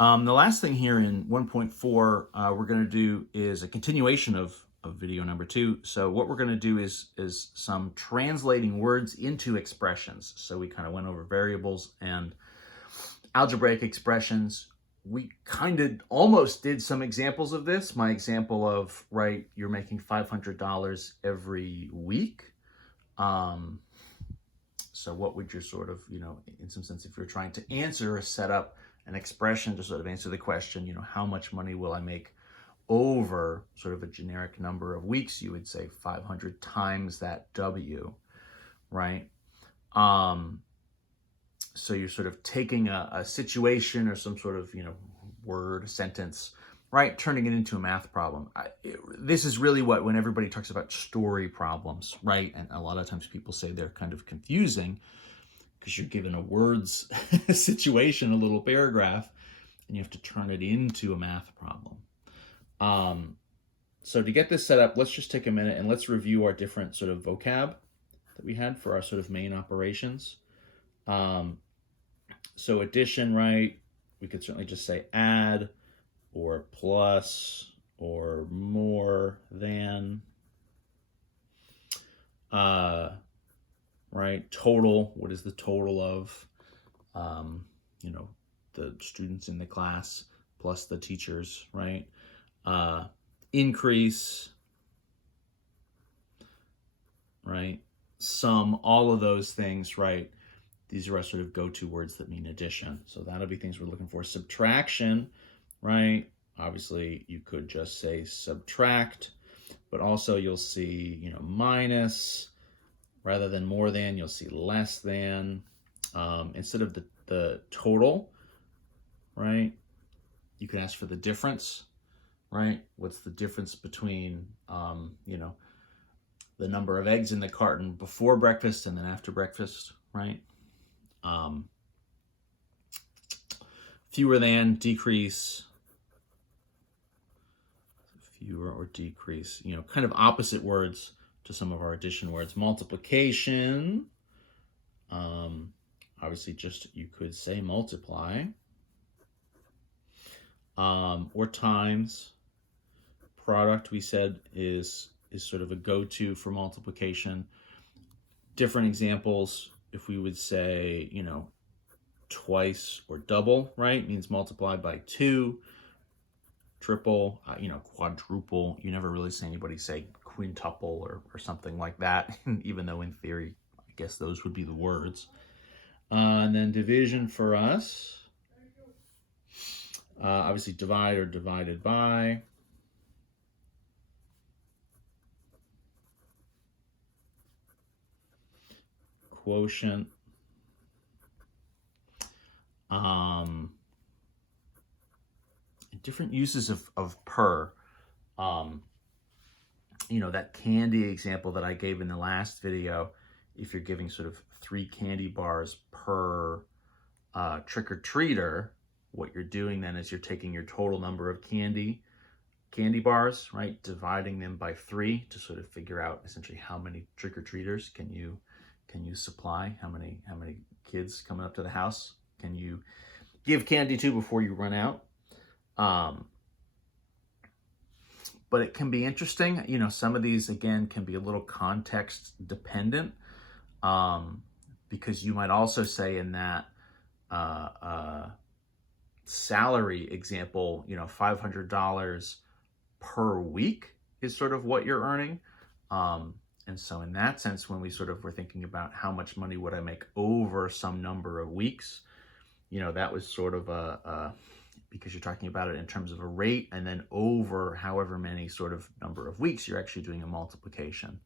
The last thing here in 1.4 we're going to do is a continuation of video number 2. So what we're going to do is some translating words into expressions. So we kind of went over variables and algebraic expressions. We kind of almost did some examples of this. My example of, right, you're making $500 every week. So what would your sort of, in some sense, if you're trying to answer or set up an expression to sort of answer the question, how much money will I make over sort of a generic number of weeks, you would say 500 times that W, right? So you're sort of taking a situation or some sort of, word, sentence, right? Turning it into a math problem. This is really when everybody talks about story problems, right? And a lot of times people say they're kind of confusing because you're given a words situation, a little paragraph, and you have to turn it into a math problem. So to get this set up, let's just take a minute and let's review our different sort of vocab that we had for our sort of main operations. So addition, right? We could certainly just say add or plus or more than. Right? Total, what is the total of, the students in the class plus the teachers, right? Increase, right? Sum, all of those things, right? These are our sort of go-to words that mean addition. So that'll be things we're looking for. Subtraction, right? Obviously, you could just say subtract, but also you'll see, minus. Rather than more than, you'll see less than. Instead of the total, right? You can ask for the difference, right? What's the difference between, the number of eggs in the carton before breakfast and then after breakfast, right? Fewer than, decrease, fewer or decrease, kind of opposite words to some of our addition words. Multiplication, obviously just you could say multiply, or times. Product, we said, is sort of a go-to for multiplication. Different examples, if we would say, twice or double, right, means multiply by 2. Triple, quadruple. You never really see anybody say quintuple or something like that, even though in theory, I guess those would be the words. And then division for us, obviously divide or divided by. Quotient. Different uses of per. That candy example that I gave in the last video, if you're giving sort of 3 candy bars per trick-or-treater, what you're doing then is you're taking your total number of candy bars, right, dividing them by 3 to sort of figure out essentially how many trick-or-treaters can you supply, how many kids coming up to the house can you give candy to before you run out. But it can be interesting. Some of these, again, can be a little context dependent, because you might also say in that salary example, $500 per week is sort of what you're earning. And so in that sense, when we sort of were thinking about how much money would I make over some number of weeks, that was sort of because you're talking about it in terms of a rate, and then over however many sort of number of weeks, you're actually doing a multiplication.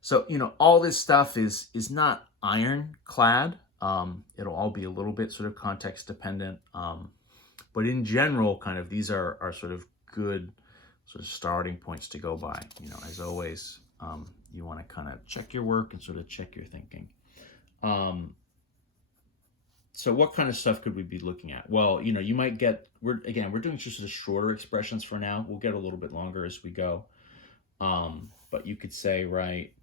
So, all this stuff is not ironclad. It'll all be a little bit sort of context dependent. But in general, kind of these are sort of good sort of starting points to go by. As always, you want to kind of check your work and sort of check your thinking. So what kind of stuff could we be looking at? Well, you might get, we're doing just sort of shorter expressions for now. We'll get a little bit longer as we go. But you could say, right,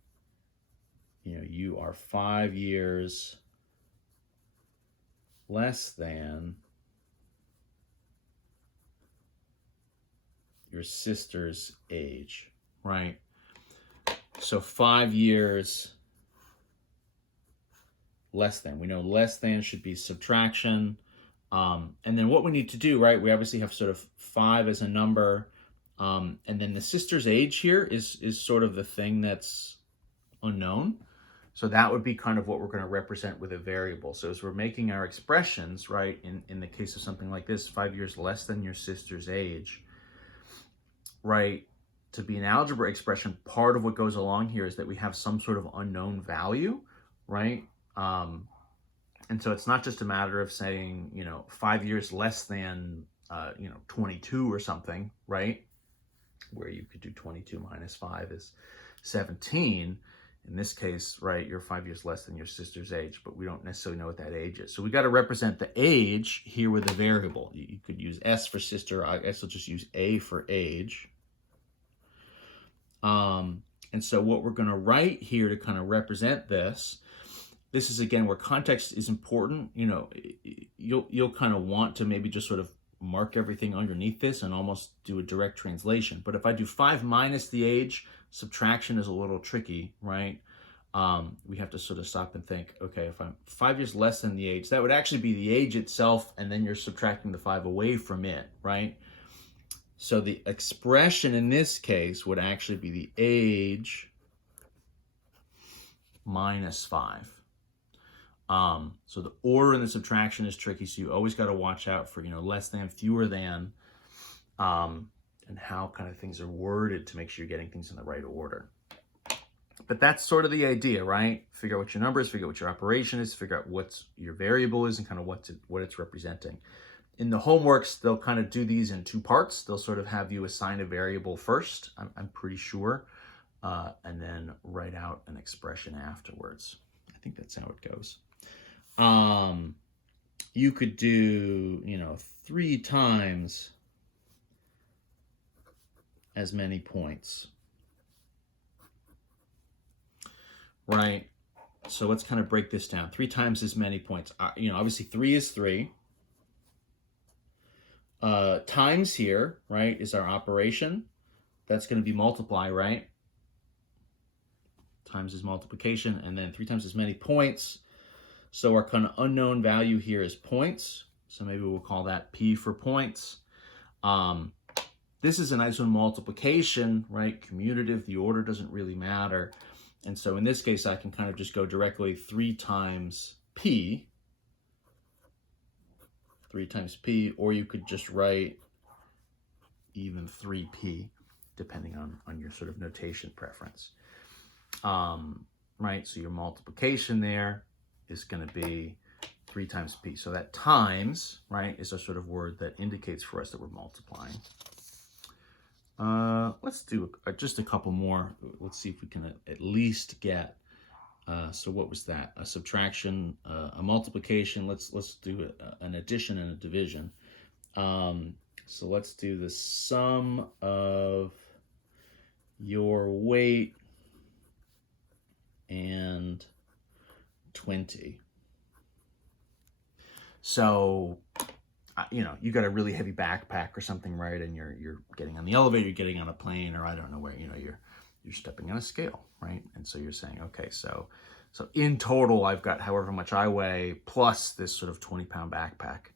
you are 5 years less than your sister's age, right? So 5 years less than. We know less than should be subtraction. And then what we need to do, right? We obviously have sort of 5 as a number. And then the sister's age here is sort of the thing that's unknown. So that would be kind of what we're going to represent with a variable. So as we're making our expressions, right, in the case of something like this, 5 years less than your sister's age, right, to be an algebra expression, part of what goes along here is that we have some sort of unknown value, right? And so it's not just a matter of saying, 5 years less than, 22 or something, right? Where you could do 22 minus 5 is 17. In this case, right, you're 5 years less than your sister's age, but we don't necessarily know what that age is. So we got to represent the age here with a variable. You could use S for sister. I guess I'll just use A for age. And so what we're going to write here to kind of represent this is, again, where context is important. You'll kind of want to maybe just sort of mark everything underneath this and almost do a direct translation. But if I do 5 minus the age, subtraction is a little tricky, right? We have to sort of stop and think, okay, if I'm 5 years less than the age, that would actually be the age itself, and then you're subtracting the 5 away from it, right? So the expression in this case would actually be the age minus 5. So the order in the subtraction is tricky, so you always got to watch out for, less than, fewer than, and how kind of things are worded to make sure you're getting things in the right order. But that's sort of the idea, right? Figure out what your number is, figure out what your operation is, figure out what your variable is, and kind of what it's representing. In the homeworks, they'll kind of do these in 2 parts. They'll sort of have you assign a variable first, I'm pretty sure, and then write out an expression afterwards. I think that's how it goes. You could do, 3 times as many points, right? So let's kind of break this down. 3 times as many points. Obviously 3 is 3. Times here, right, is our operation. That's going to be multiply, right? Times is multiplication, and then 3 times as many points. So our kind of unknown value here is points. So maybe we'll call that P for points. This is a nice one, multiplication, right? Commutative, the order doesn't really matter. And so in this case, I can kind of just go directly 3 times P. 3 times P, or you could just write even 3P, depending on your sort of notation preference. Right, so your multiplication there is going to be 3 times P. So that times, right, is a sort of word that indicates for us that we're multiplying. Let's do just a couple more. Let's see if we can at least get, so what was that? A subtraction, a multiplication. Let's do an addition and a division. So let's do the sum of your weight and 20. So, you got a really heavy backpack or something, right? And you're getting on the elevator, you're getting on a plane, or I don't know where, you're stepping on a scale, right? And so you're saying, okay, so in total, I've got however much I weigh plus this sort of 20-pound backpack,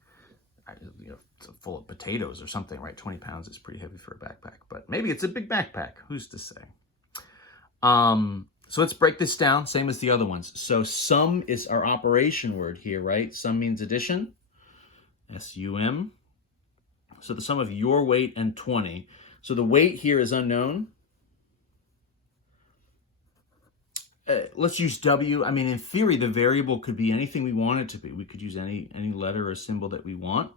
full of potatoes or something, right? 20 pounds is pretty heavy for a backpack, but maybe it's a big backpack. Who's to say? So let's break this down, same as the other ones. So sum is our operation word here, right? Sum means addition, S-U-M. So the sum of your weight and 20. So the weight here is unknown. Let's use W. I mean, in theory, the variable could be anything we want it to be. We could use any letter or symbol that we want.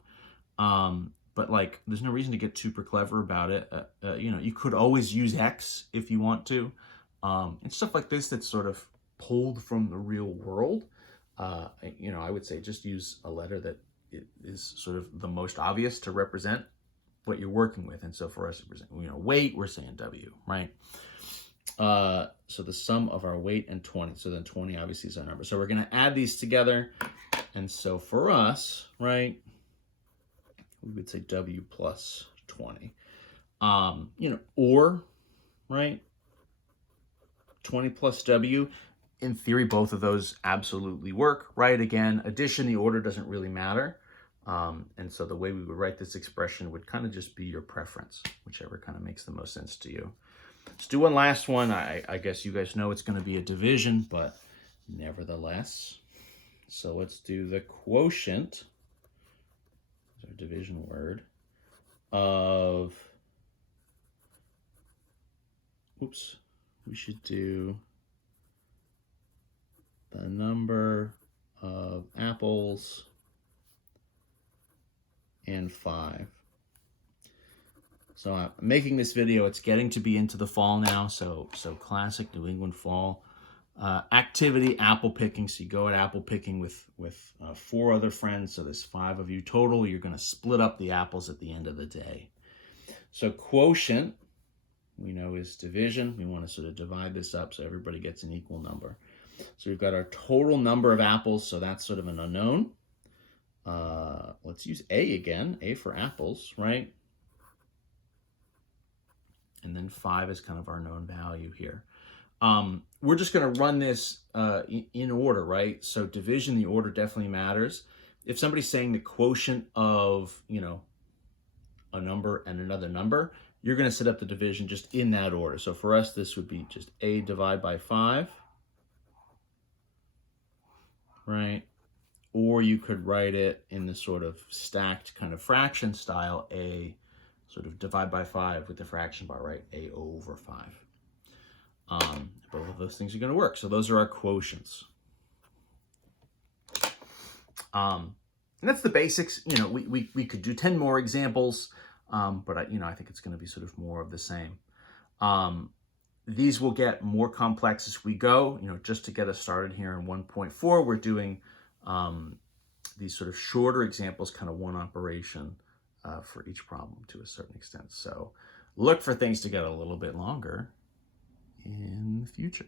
But there's no reason to get super clever about it. You could always use X if you want to. And stuff like this that's sort of pulled from the real world. I would say just use a letter that is sort of the most obvious to represent what you're working with. And so for us, weight, we're saying W, right? So the sum of our weight and 20. So then 20 obviously is our number. So we're going to add these together. And so for us, right, we would say W plus 20. Or, right? 20 plus W. In theory, both of those absolutely work, right? Again, addition, the order doesn't really matter. And so the way we would write this expression would kind of just be your preference, whichever kind of makes the most sense to you. Let's do one last one. I guess you guys know it's going to be a division, but nevertheless. So let's do the quotient, our division word, of, we should do the number of apples and 5. So I'm making this video, it's getting to be into the fall now, so classic New England fall. Activity, apple picking. So you go at apple picking with 4 other friends, so there's 5 of you total. You're going to split up the apples at the end of the day. So quotient, we know, is division. We want to sort of divide this up so everybody gets an equal number. So we've got our total number of apples, so that's sort of an unknown. Let's use A again, A for apples, right? And then 5 is kind of our known value here. We're just going to run this in order, right? So division, the order definitely matters. If somebody's saying the quotient of, a number and another number, you're going to set up the division just in that order. So for us, this would be just A divided by 5, right? Or you could write it in the sort of stacked kind of fraction style, A sort of divide by 5 with the fraction bar, right? A over 5. Both of those things are going to work. So those are our quotients. And that's the basics. We could do 10 more examples, but I think it's going to be sort of more of the same. These will get more complex as we go. Just to get us started here in 1.4, we're doing these sort of shorter examples, kind of one operation for each problem to a certain extent. So look for things to get a little bit longer in the future.